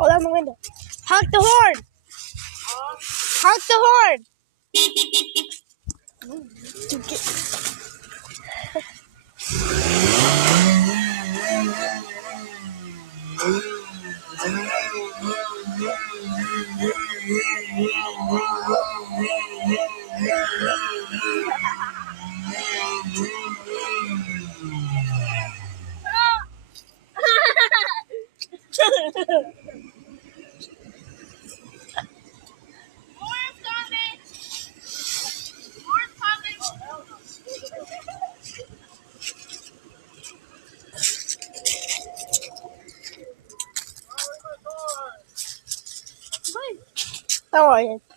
Oh, down the window. Honk the horn. Honk the horn. Don't worry.